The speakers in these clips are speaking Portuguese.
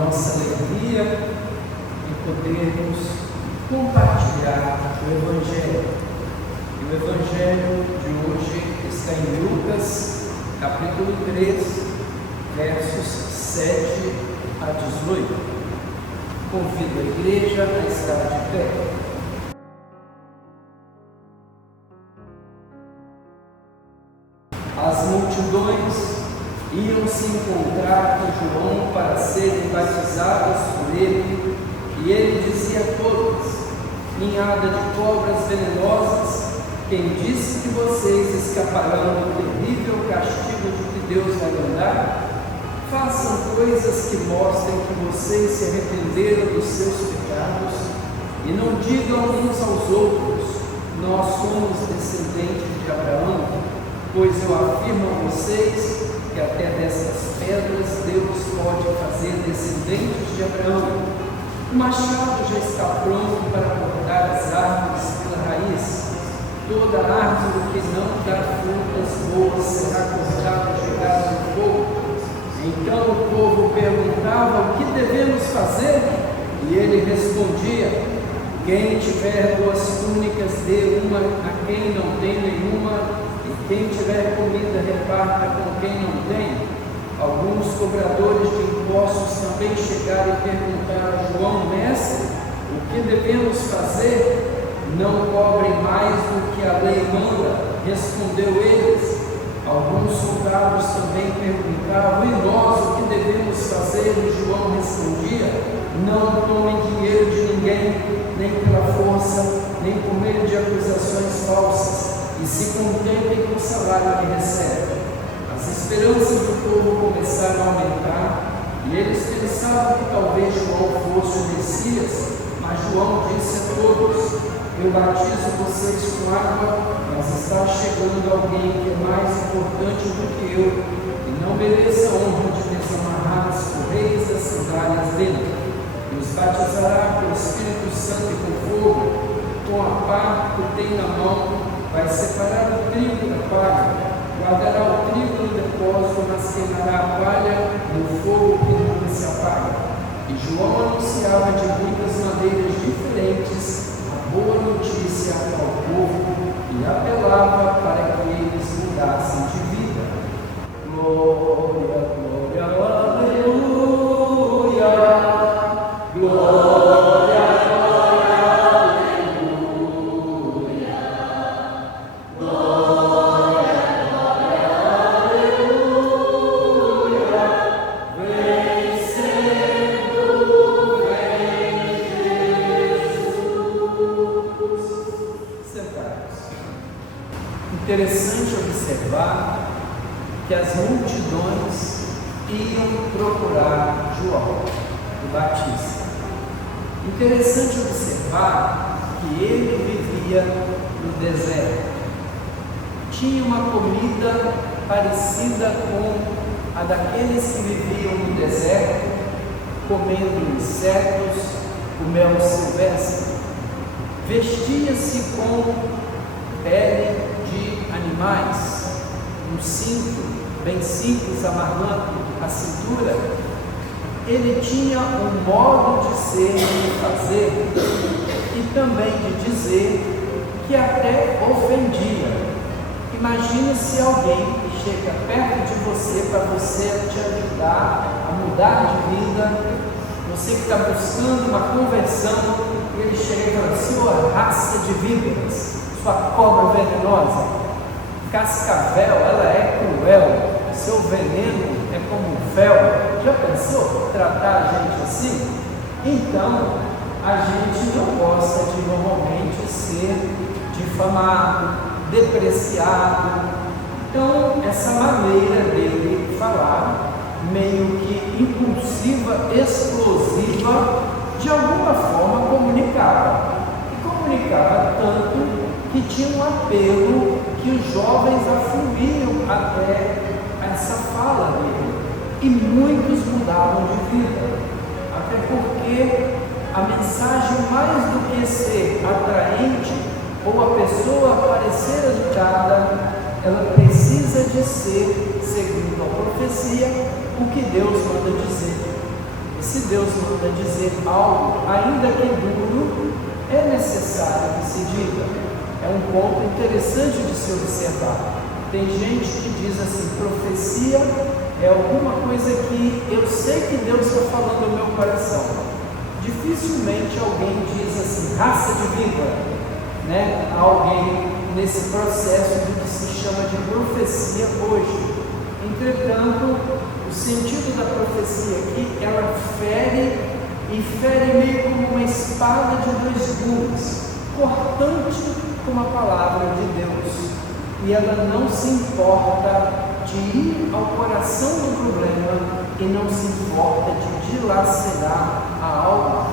nossa alegria em podermos compartilhar o Evangelho. E o Evangelho de hoje está em Lucas, capítulo 3, versos 7 a 18. Convido a igreja a estar de pé. As multidões iam se encontrar com João para serem batizadas por ele, e ele dizia a todos: ninhada de cobras venenosas, quem disse que vocês escaparão do terrível castigo de que Deus vai mandar? Façam coisas que mostrem que vocês se arrependeram dos seus pecados, e não digam uns aos outros: nós somos descendentes de Abraão, pois eu afirmo a vocês que até destas pedras Deus pode fazer descendentes de Abraão. O machado já está pronto para cortar as árvores pela raiz. Toda árvore que não dá frutas boas será cortada e jogada no fogo. Então o povo perguntava: o que devemos fazer? E ele respondia: quem tiver 2 túnicas, dê uma a quem não tem nenhuma, e quem tiver comida, reparta com quem não tem. Alguns cobradores de impostos também chegaram e perguntaram a João: mestre, o que devemos fazer? Não cobrem mais do que a lei manda, respondeu eles. Alguns soldados também perguntavam: e nós, o que devemos fazer? E João respondia: não tomem dinheiro de ninguém, nem pela força, nem por meio de acusações falsas, e se contentem com o salário que recebem. As esperanças do povo começaram a aumentar, e eles pensavam que talvez João fosse o Messias, mas João disse a todos: eu batizo vocês com água, mas está chegando alguém que é mais importante do que eu, e não mereço a honra de desamarrar as correias das sandálias dele. E os batizará com o Espírito Santo e com fogo. Com a pá que tem na mão, vai separar o trigo da palha, guardará o trigo no depósito, mas queimará a palha no fogo que nunca se apaga. E João anunciava de muitas maneiras diferentes a boa notícia ao povo e apelava para que eles mudassem de vida. Glória, glória, aleluia, glória. Interessante observar que as multidões iam procurar João o Batista. Interessante observar que ele vivia no deserto. Tinha uma comida parecida com a daqueles que viviam no deserto, comendo insetos, o mel silvestre. Vestia-se com pele de animais, um cinto bem simples amarrando a cintura. Ele tinha um modo de ser e de fazer, e também de dizer, que até ofendia. Imagine se alguém chega perto de você para você te ajudar a mudar de vida, você que está buscando uma conversão, e ele chega e fala: sua raça de víboras, sua cobra venenosa, cascavel, ela é cruel, seu veneno é como um fel. Já pensou tratar a gente assim? Então, a gente não gosta de normalmente ser difamado, depreciado. Então, essa maneira dele falar, meio que impulsiva, explosiva, de alguma forma comunicava. E comunicava tanto que tinha um apelo que os jovens afluíam até essa fala dele, e muitos mudavam de vida, até porque a mensagem, mais do que ser atraente ou a pessoa parecer agitada, ela precisa de ser, segundo a profecia, o que Deus manda dizer. E se Deus manda dizer algo, ainda que duro, é necessário que se diga. É um ponto interessante de se observar. Tem gente que diz assim: profecia é alguma coisa que eu sei que Deus está falando no meu coração. Dificilmente alguém diz assim, raça de vida, né? Alguém nesse processo do que se chama de profecia hoje. Entretanto, o sentido da profecia aqui, ela fere meio como uma espada de dois gumes, cortante como a palavra de Deus. E ela não se importa de ir ao coração do problema e não se importa de dilacerar a alma,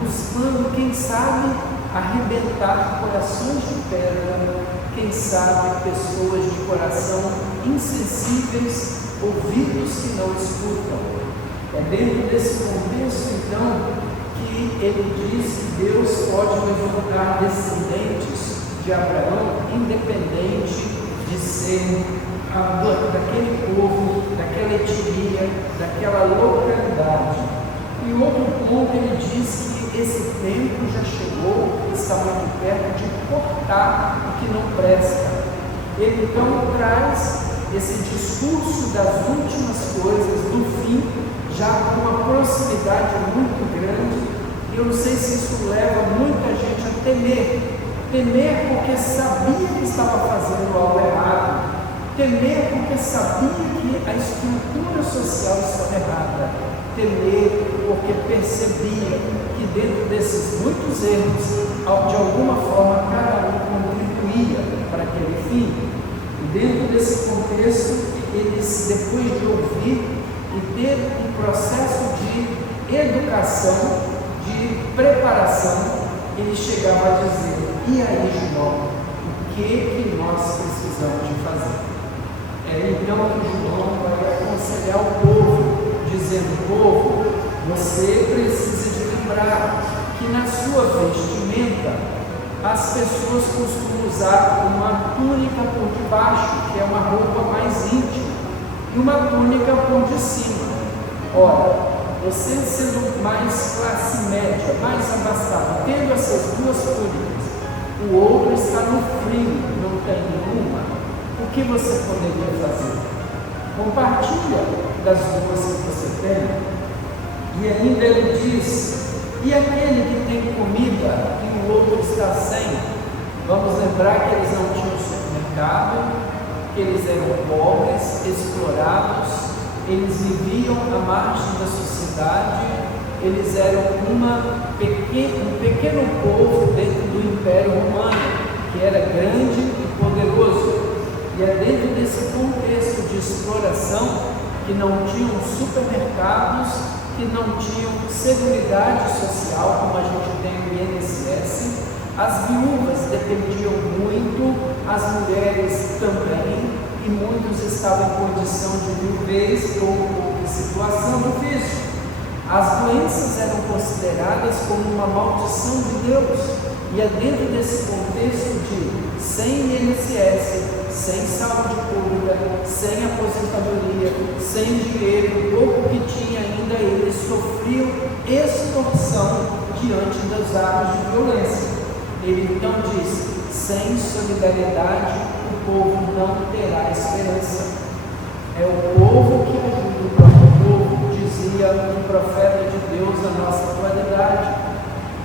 buscando, quem sabe, arrebentar corações de pedra, quem sabe pessoas de coração insensíveis, ouvidos que não escutam. É dentro desse contexto, então, que ele diz que Deus pode levantar descendentes de Abraão, independente de ser daquele povo, daquela etnia, daquela localidade. E outro ponto, ele diz que esse tempo já chegou, está muito perto de cortar o que não presta. Ele então traz esse discurso das últimas coisas, do fim, já com uma proximidade muito grande. E eu não sei se isso leva muita gente a temer porque sabia que estava fazendo algo errado, temer porque sabia que a estrutura social estava errada, temer porque percebia que dentro desses muitos erros, de alguma forma, cada um contribuía para aquele fim. E dentro desse contexto, eles, depois de ouvir e ter um processo de educação, de preparação, ele chegava a dizer: e aí, João, o que nós precisamos de fazer? É então que João vai aconselhar o povo, dizendo: povo, você precisa de lembrar que na sua vestimenta as pessoas costumam usar uma túnica por debaixo, que é uma roupa mais íntima, e uma túnica por de cima. Ora, você sendo mais classe média, mais abastado, tendo essas duas túnicas, o outro está no frio, não tem nenhuma, o que você poderia fazer? Compartilha das duas que você tem. E ainda ele diz: e aquele que tem comida e o outro está sem? Vamos lembrar que eles não tinham supermercado, que eles eram pobres, explorados, eles viviam à margem da sociedade, eles eram um pequeno povo dentro do Império Romano, que era grande e poderoso. E é dentro desse contexto de exploração que não tinham supermercados, que não tinham seguridade social, como a gente tem no INSS, as viúvas dependiam muito, as mulheres também, e muitos estavam em condição de viuvez ou em situação difícil. As doenças eram consideradas como uma maldição de Deus, e é dentro desse contexto de sem INSS, sem saúde pública, sem aposentadoria, sem dinheiro, o pouco que tinha ainda, eles sofriam extorsão diante dos atos de violência. Ele então diz: sem solidariedade o povo não terá esperança. É o povo que ajuda o próprio povo, dizia um profeta de Deus na nossa atualidade.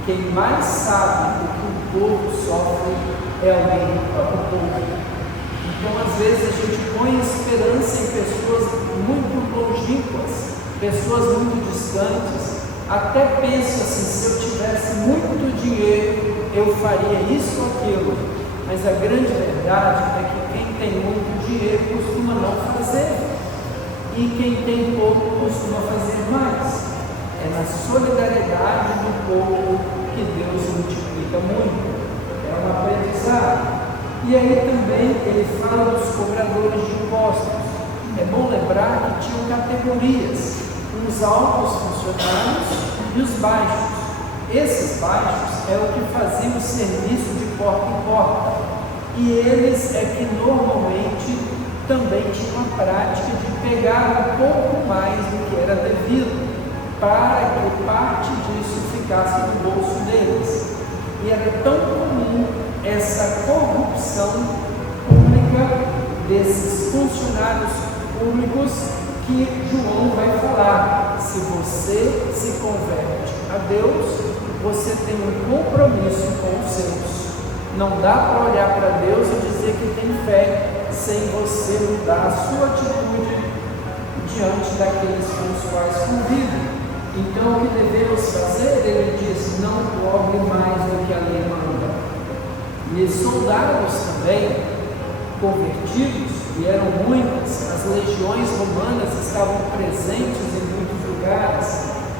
Quem mais sabe o que o povo sofre é alguém do próprio povo. Então, às vezes, a gente põe esperança em pessoas muito longínquas, pessoas muito distantes. Até penso assim: se eu tivesse muito dinheiro, eu faria isso ou aquilo. Mas a grande verdade é que quem tem muito dinheiro costuma não fazer, e quem tem pouco costuma fazer mais. É na solidariedade do povo que Deus multiplica muito. É um aprendizado. E aí também ele fala dos cobradores de impostos. É bom lembrar que tinham categorias, os altos funcionários e os baixos. Esses baixos é o que faziam o serviço de porta em porta, e eles é que normalmente também tinham a prática de pegar um pouco mais do que era devido. para que parte disso ficasse no bolso deles. E era tão comum essa corrupção pública desses funcionários públicos que João vai falar: se você se converte a Deus, você tem um compromisso com os seus. Não dá para olhar para Deus e dizer que tem fé sem você mudar a sua atitude diante daqueles com os quais convive. Então, o que devemos fazer? Ele diz: não cobre mais do que a lei manda. E os soldados também, convertidos, e eram muitas, as legiões romanas estavam presentes em muitos lugares,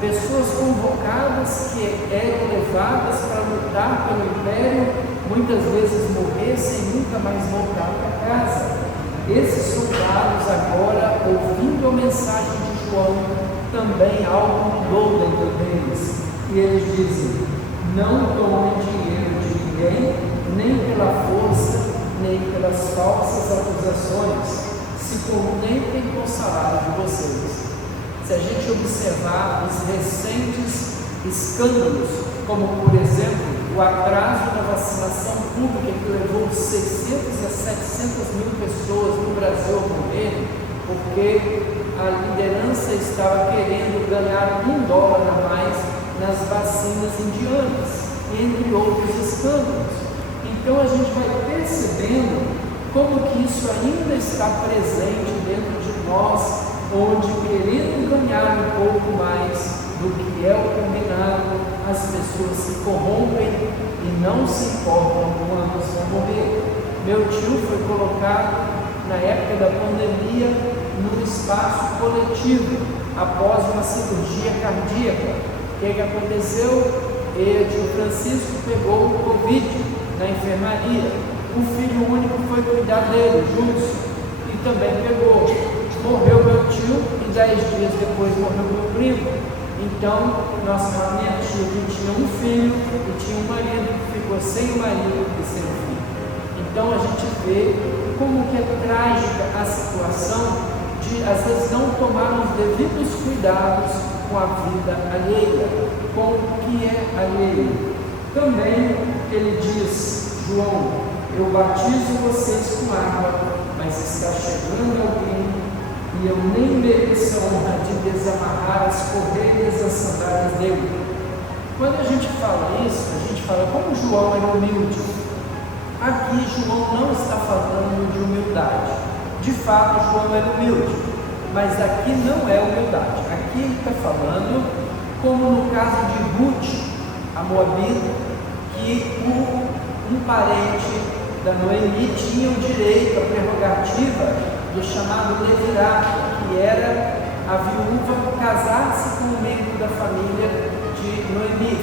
pessoas convocadas que eram levadas para lutar pelo império, muitas vezes morrer sem nunca mais voltar para casa. Esses soldados agora, ouvindo a mensagem de João, também algo mudou dentro deles. E eles dizem: não tomem dinheiro de ninguém, nem pela força, nem pelas falsas acusações. Se contentem com o salário de vocês. Se a gente observar os recentes escândalos, como por exemplo o atraso na vacinação pública que levou 600 a 700 mil pessoas no Brasil a morrer, porque a liderança estava querendo ganhar $1 a mais nas vacinas indianas, entre outros escândalos. Então a gente vai percebendo como que isso ainda está presente dentro de nós, onde, querendo ganhar um pouco mais do que é o combinado, as pessoas se corrompem e não se importam quando vão morrer. Meu tio foi colocado na época da pandemia no espaço coletivo após uma cirurgia cardíaca. O que aconteceu? O tio Francisco pegou o Covid na enfermaria. O filho único foi cuidar dele, Júlio, e também pegou. Morreu meu tio e 10 dias depois morreu meu primo. Então, minha tia que tinha um filho e tinha um marido que ficou sem o marido e sem o filho. Então a gente vê como que é trágica a situação de, às vezes, não tomar os devidos cuidados com a vida alheia, com o que é alheio. Também ele diz: João, eu batizo vocês com água, mas está chegando alguém e eu nem mereço a honra de desamarrar as correias das sandálias dele. Quando a gente fala isso, a gente fala como João era humilde. Aqui João não está falando de humildade. De fato, João era humilde, mas aqui não é humildade. Aqui ele está falando como no caso de Ruth, a Moabita, que um parente da Noemi tinha o direito, a prerrogativa do chamado levirato, que era a viúva casar-se com um membro da família de Noemi.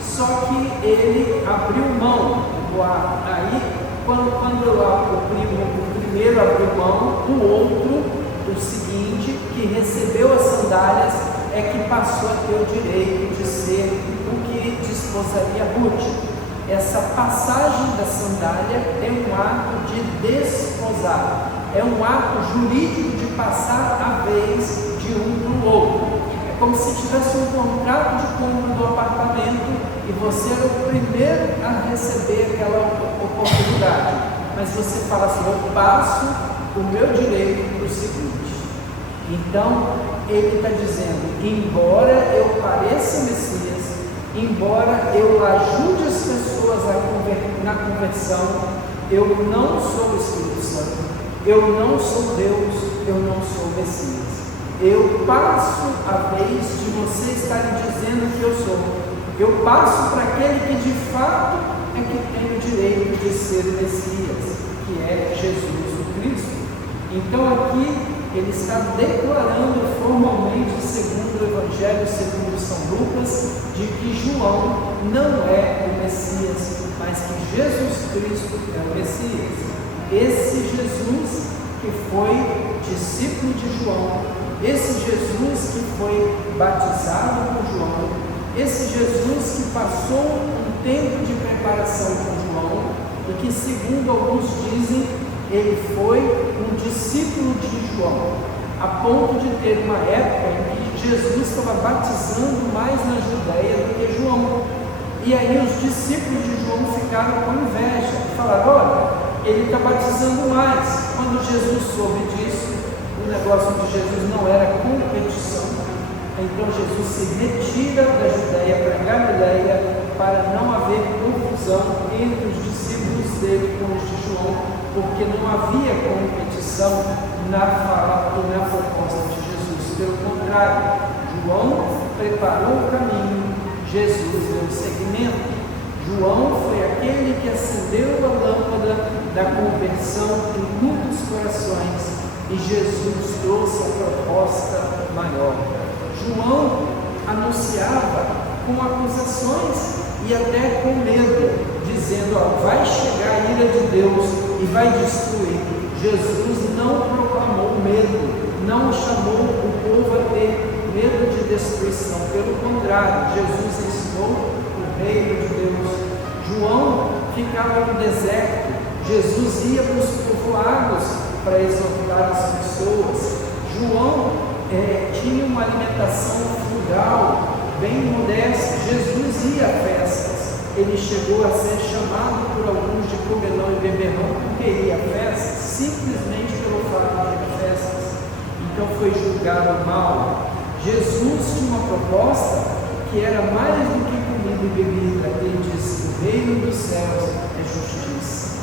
Só que ele abriu mão do Boaz. Aí, quando o primeiro abriu mão, o outro, o seguinte, que recebeu as sandálias, é que passou a ter o direito de ser o que desposaria Ruth. Essa passagem da sandália é um ato de desposar, é um ato jurídico de passar a vez de um para o outro. É como se tivesse um contrato de compra do apartamento e você era o primeiro a receber aquela oportunidade. Mas você fala assim: eu passo o meu direito para o seguinte. Então, ele está dizendo: embora eu pareça Messias, embora eu ajude as pessoas na conversão, eu não sou o Espírito Santo, eu não sou Deus, eu não sou o Messias. Eu passo a vez de vocês estarem dizendo que eu sou. Eu passo para aquele que de fato é que tem o direito de ser o Messias, que é Jesus o Cristo. Então aqui ele está declarando formalmente, segundo o Evangelho, segundo São Lucas, de que João não é o Messias, mas que Jesus Cristo é o Messias. Esse Jesus que foi discípulo de João, esse Jesus que foi batizado por João, esse Jesus que passou um tempo de preparação com João e que, segundo alguns dizem, ele foi um discípulo de João. a ponto de ter uma época em que Jesus estava batizando mais na Judéia do que João. E aí os discípulos de João ficaram com inveja e falaram: olha, ele está batizando mais. Quando Jesus soube disso, o negócio de Jesus não era competição. Então Jesus se retira da Judéia para a Galileia para não haver confusão entre os discípulos dele com os de João, porque não havia competição na fala e na proposta de Jesus. Pelo contrário, João preparou o caminho, Jesus deu o seguimento. João foi aquele que acendeu a lâmpada da conversão em muitos corações, e Jesus trouxe a proposta maior. João anunciava com acusações e até com medo, dizendo: vai chegar a ira de Deus e vai destruir. Jesus não proclamou medo, não chamou o povo a ter medo de destruição. Pelo contrário, Jesus ensinou o reino de Deus. João ficava no deserto, Jesus ia para os povoados para exortar as pessoas. João tinha uma alimentação frugal, bem modesta. Jesus ia a festas, ele chegou a ser chamado por alguns de comelão e beberrão porque ia a festas, simplesmente pelo fato de ir a festas. Então foi julgado mal. Jesus tinha uma proposta que era mais do que comida e bebida. Ele disse: o reino dos céus é justiça.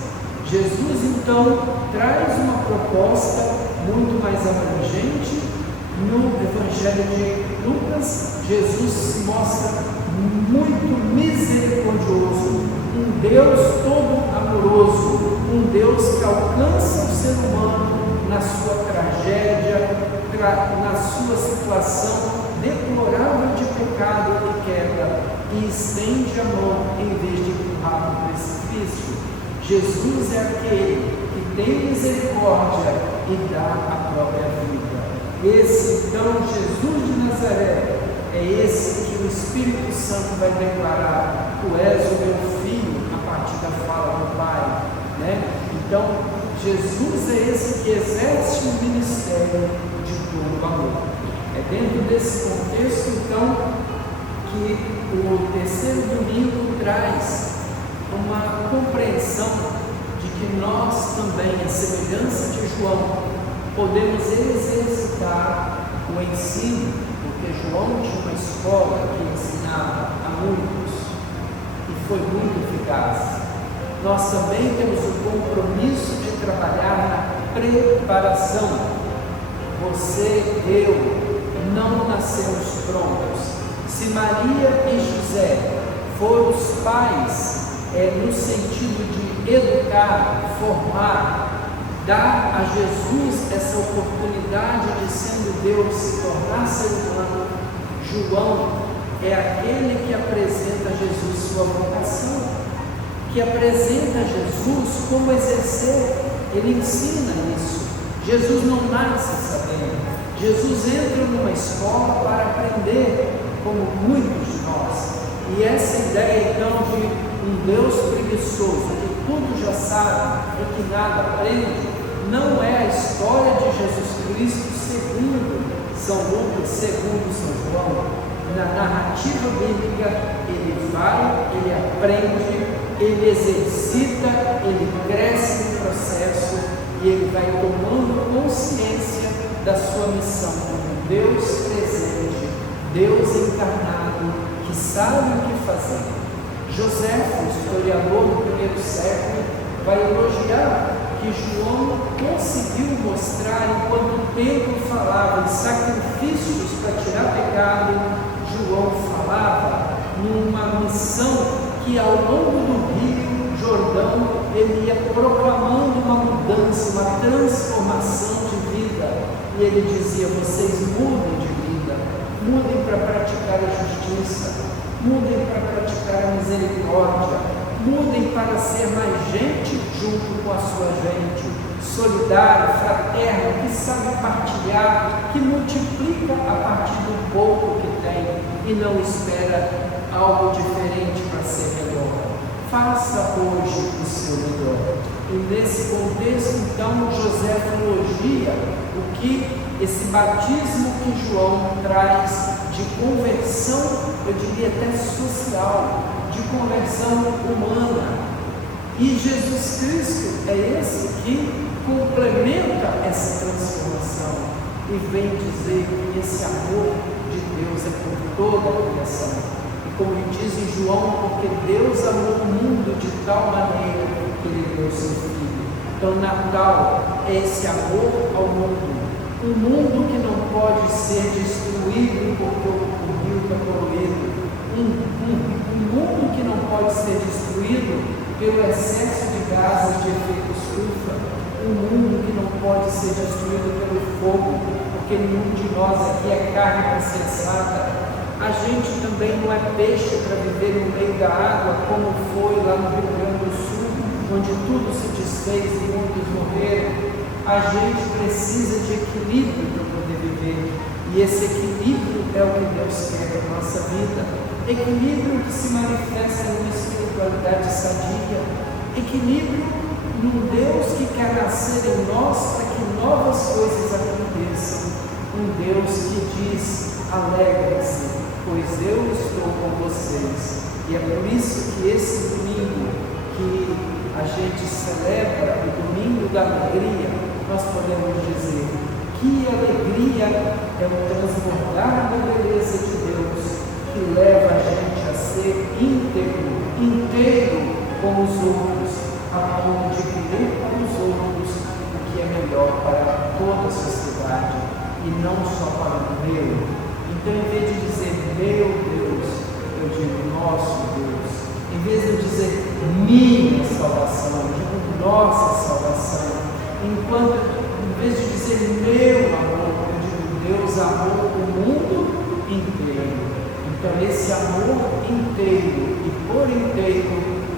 Jesus então traz uma proposta muito mais abrangente. No Evangelho de Lucas, Jesus se mostra muito misericordioso, um Deus todo amoroso, um Deus que alcança o ser humano na sua tragédia, na sua situação deplorável de pecado e queda, e estende a mão em vez de empurrar no precipício. Jesus é aquele que tem misericórdia e dá a própria vida. Esse então Jesus de Nazaré é esse que o Espírito Santo vai declarar: tu és o meu filho, a partir da fala do Pai, né? Então Jesus é esse que exerce o ministério de todo amor. É dentro desse contexto então que o terceiro domingo traz uma compreensão de que nós também, à semelhança de João, podemos exercitar o ensino, porque João tinha uma escola que ensinava a muitos e foi muito eficaz. Nós também temos o compromisso de trabalhar na preparação. Você, eu, não nascemos prontos. Se Maria e José foram os pais, no sentido de educar, formar, dar a Jesus essa oportunidade de, sendo Deus, se tornar ser humano, João é aquele que apresenta a Jesus sua vocação, que apresenta a Jesus como exercer. Ele ensina isso. Jesus não nasce sabendo. Jesus entra numa escola para aprender, como muitos de nós. E essa ideia então de um Deus preguiçoso, que tudo já sabe e que nada aprende, não é a história de Jesus Cristo segundo São Lucas, segundo São João. Na narrativa bíblica, ele vai, ele aprende, ele exercita, ele cresce no processo e ele vai tomando consciência da sua missão como Deus presente, Deus encarnado, que sabe o que fazer. Joséfo, historiador do primeiro século, vai elogiar que João conseguiu mostrar, enquanto Pedro falava em sacrifícios para tirar pecado, João falava numa missão que ao longo do rio Jordão ele ia proclamando uma mudança, uma transformação de vida, e ele dizia: vocês mudem de vida, mudem para praticar a justiça, mudem para praticar a misericórdia, mudem para ser mais gente junto com a sua gente, solidário, fraterno, que sabe partilhar, que multiplica a partir do pouco que tem e não espera algo diferente para ser melhor. Faça hoje o seu melhor. E nesse contexto, então, José elogia o que esse batismo que João traz de conversão, eu diria até social, de conversão humana. E Jesus Cristo é esse que complementa essa transformação e vem dizer que esse amor de Deus é por toda a criação. E como diz em João, porque Deus amou o mundo de tal maneira que Ele deu seu Filho. Então, Natal é esse amor ao mundo. Um mundo que não pode ser destruído porque o rio está poluído. Um mundo que não pode ser destruído pelo excesso de gases de efeito estufa. Um mundo que não pode ser destruído pelo fogo, porque nenhum de nós aqui é carne para ser assada. A gente também não é peixe para viver no meio da água, como foi lá no Rio Grande do Sul, onde tudo se desfez e muitos morreram. A gente precisa de equilíbrio para poder viver, e esse equilíbrio é o que Deus quer na nossa vida. Equilíbrio que se manifesta numa espiritualidade sadia, equilíbrio num Deus que quer nascer em nós para que novas coisas aconteçam, um Deus que diz: alegrem-se, pois eu estou com vocês. E é por isso que esse domingo que a gente celebra, o domingo da alegria, nós podemos dizer que alegria é o transbordar da beleza de Deus, que leva a gente a ser inteiro com os outros, a ponto de querer com os outros o que é melhor para toda a sociedade e não só para o meu. Então, em vez de dizer meu Deus, eu digo nosso Deus. Em vez de eu dizer minha salvação, eu digo nossa salvação. Em vez de dizer meu amor, eu digo Deus amou o mundo inteiro. Então, esse amor inteiro e por inteiro,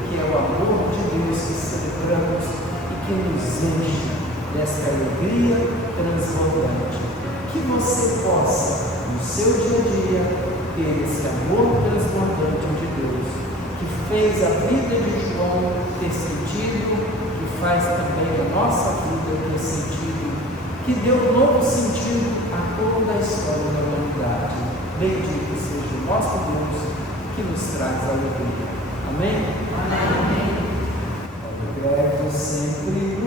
que é o amor de Deus que celebramos e que nos enche dessa alegria transbordante. Que você possa, no seu dia a dia, ter esse amor transbordante de Deus, que fez a vida de João ter sentido, que faz também a nossa vida ter sentido, que deu novo sentido a toda a história da humanidade. Bendito seja o nosso Deus que nos traz alegria. Amém? Amém. Alegrai-vos sempre